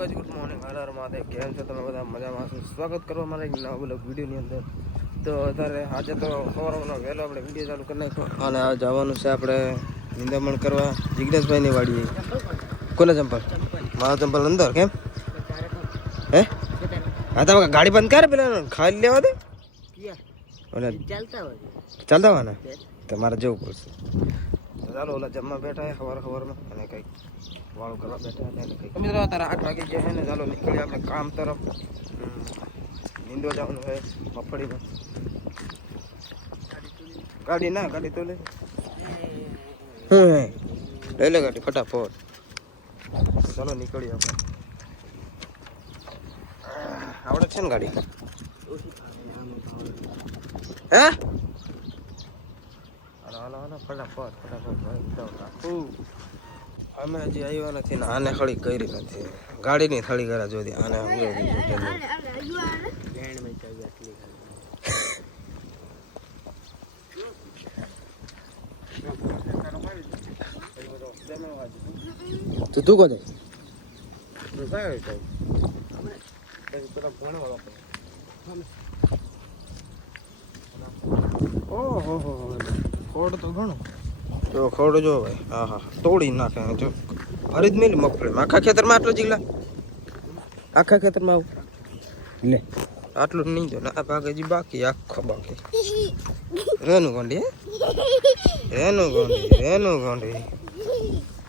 કાકાજી good morning હર મહાદેવ કેમ છો તમે બધા મજામાં છો સ્વાગત કરવા મારા એક નવા બ્લોગ વિડીયોની અંદર તો અત્યારે આજે તો સવારનો વહેલો આપણે વિડીયો ચાલુ કરી નાખ્યો અને આ જવાનું છે આપણે નિંદામણ કરવા જિગ્નેશભાઈની વાડીએ કોને ચંપલ મારો ચંપલ અંદર કેમ હે હા તમે ગાડી બંધ કરે પેલા ખાલી લેવા દે ચાલતા હોય ને તમારે જવું પડશે ચાલો ઓલા જમવા બેઠા સવારમાં અને કંઈક વાળું કરવા બેઠા હતા કંઈક મિત્રો અત્યારે 8 વાગે જે છે ને ચાલો નીકળીએ આપણે કામ તરફ નીંદવા જવાનું છે મગફળીમાં ગાડી તો લે લઈ લે ગાડી ફટાફટ ચાલો નીકળીએ આપણે આવડે છે ને ગાડી હે હાલો ફટાફટ અમે હજી આવ્યા નથી ને આને ખડી કરી નથી ગાડીની થળી કરા જોતી આને તું કોને ઓહો ખોડ તો ઘણો જો ખોડ જો ભાઈ હા તોડી નાખે જો હરી જ મેલી મગફળી આખા ખેતરમાં આટલો જીગલા આખા ખેતરમાં આવું લે આટલું નહીં જો ને આ ભાગ હજી બાકી આખો બાકી રેનું ગોંડી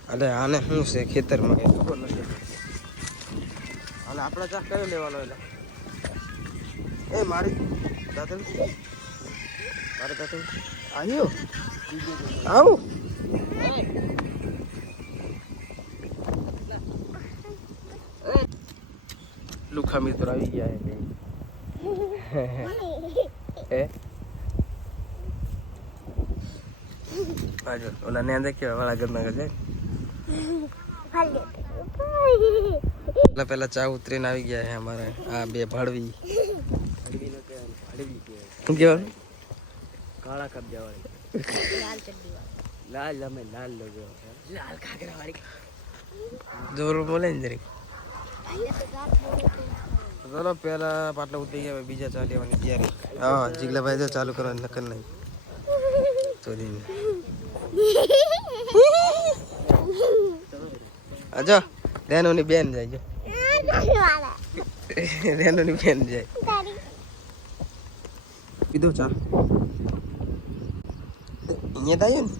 અરે આને શું છે ખેતરમાં કઈ ખબર નથી અને આપણે ચા કયો લેવાનો એટલે એ મારે દાદા આવ્યો આવું લુખા મિત્ર આવી ગયા હે આજો ઓલા ને અંદર કેવા વાળા ઘરના છે પેલા ચા ઉતરીને આવી ગયા છે અમારે આ બે ભળવી શું કહેવાનું કાળા કબજા વાળી લાલ અમે લાલ લોગો લાલ ખાગરા વાળી જોર બોલે ને જરીક ચલો પેલા પાટલા ઉતરી ગયા બીજા ચા લેવાની તૈયારી હા જીગલાભાઈ તો ચાલુ કરવાની નકર નહીં ચોરીને આજો રેનોની બેન જાય રેનોની બેન જાય પીધો ચા અહીંયા થાય ને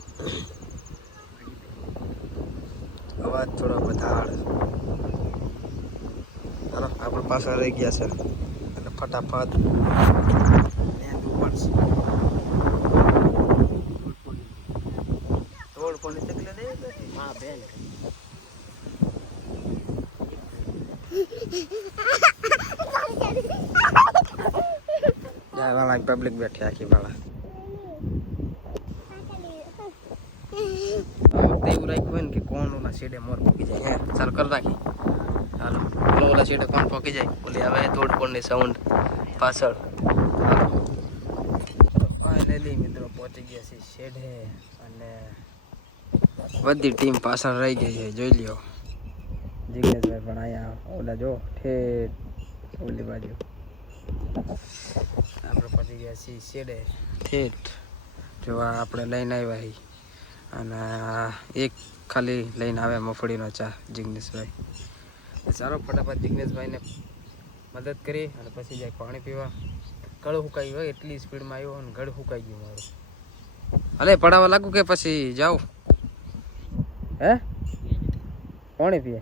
અવાજ થોડો વધારે હાલો આપણે પાછળ રહી ગયા છે એટલે ફટાફટ તોડ પણ તકલે દે હા બેન વાળા પબ્લિક બેઠી આખી વાળા એવું રાખ્યું હોય ને કે કોણ ઓલા શેડે મોર પોકી જાય ચાલ કર રાખી હાલો ઓલા શેડે કોણ પોકી જાય ઓલી હવે તોડફોડની સાઉન્ડ પાછળ ફાઇનલી મિત્રો પહોંચી ગયા છે શેડે અને બધી ટીમ પાછળ રહી ગઈ છે જોઈ લ્યો જિગ્નેશભાઈ પણ અહીંયા ઓલા જો ઠેઠ ઓલી બાજુ આપણે પહોંચી ગયા છીએ શેડે ઠેઠ જોવા આપણે લઈને આવ્યા અને એક ખાલી લઈને આવે મફળીનો ચા જિગ્નેશભાઈ ચાલો ફટાફટ જિગ્નેશભાઈને મદદ કરી અને પછી જાય પાણી પીવા ગળ સુકાઈ હોય એટલી સ્પીડમાં આવ્યો અને ગળ સુકાઈ ગયું મારું અલે પડાવવા લાગુ કે પછી જાઉં હે પાણી પીએ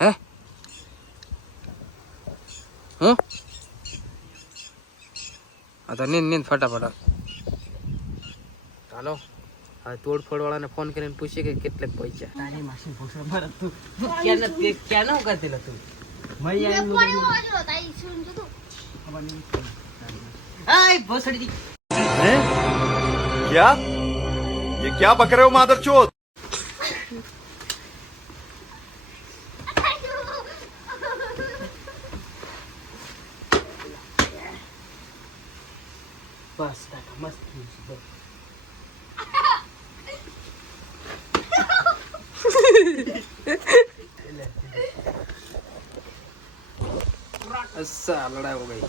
હે હું હા તો નીંદ ફટાફટ હાલો હા તોડફોડ વાળાને ફોન કરીને પૂછીએ કે કેટલાક પૈસા તારી માસી પૂછે મારે તું ક્યાં ન કરતી લે તું क्या ये क्या बक रहे हो मादरचोद બસ કાકા મસ્ત થયું છે अच्छा लड़ाई हो गई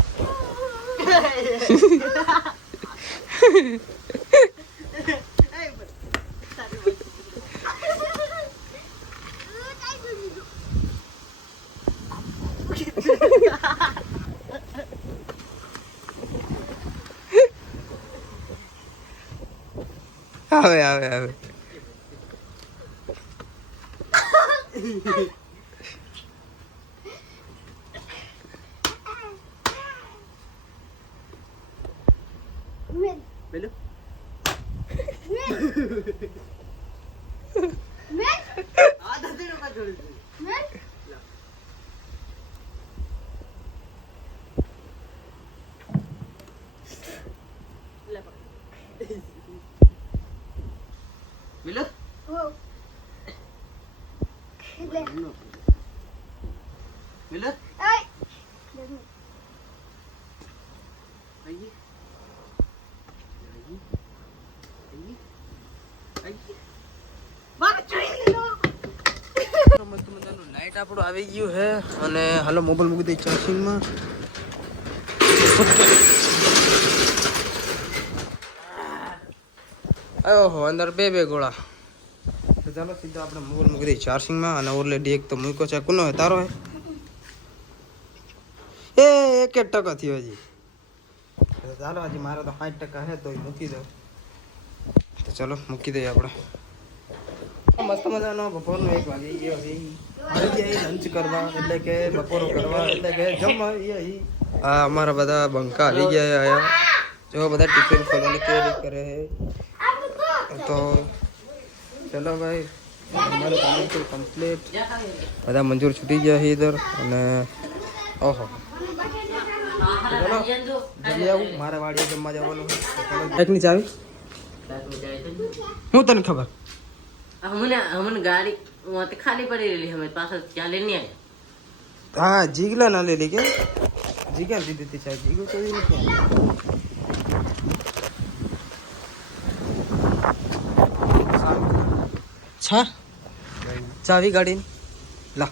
आवे आवे आवे Belum? Ada tu nak jual. Belum? Belum? Lagi. મસ્ત મજાનું લાઈટ આપણું આવી ગયું હે અને હાલો મોબાઈલ મૂકી દઈ ચાર્જિંગમાં ઓહો અંદર બે ગોળા તો ચાલો સીધો આપણે મોબાઈલ મૂકી દઈ ચાર્જિંગમાં અને ઓલરેડી એક તો મૂક્યો છે કોનો હે તારો હે એ 1% થયો હજી તો ચાલો હજી મારો તો 60% હે તો મૂકી દો તો ચાલો મૂકી દઈએ આપણે મસ્ત મજાનો બપોરનો 1 વાગી ગયો આવી ગયા લંચ કરવા એટલે કે બપોરો કરવા એટલે કે જમવા હા અમારા બધા બંકા આવી ગયા આયા જો બધા ટિફિન ખોલવાની તૈયારી કરે છે તો ચલો ભાઈ અમારું કામ કમ્પ્લીટ બધા મંજૂર છૂટી ગયા છે ઇધર અને ઓહો ચલો જલ્દી આવું મારા વાડીએ જમવા જવાનું એકની ચાવી હું તને ખબર हमने गाड़ी वहाँ पे खाली पड़ी रही हमें पास क्या लेने आए हाँ जीगला ना ले लेके जीगा दी देती चाहे जीगो तो नहीं क्या अच्छा चावी गाड़ी ला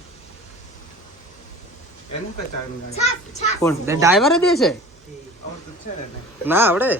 कौन ड्राइवर दे से ना आवड़े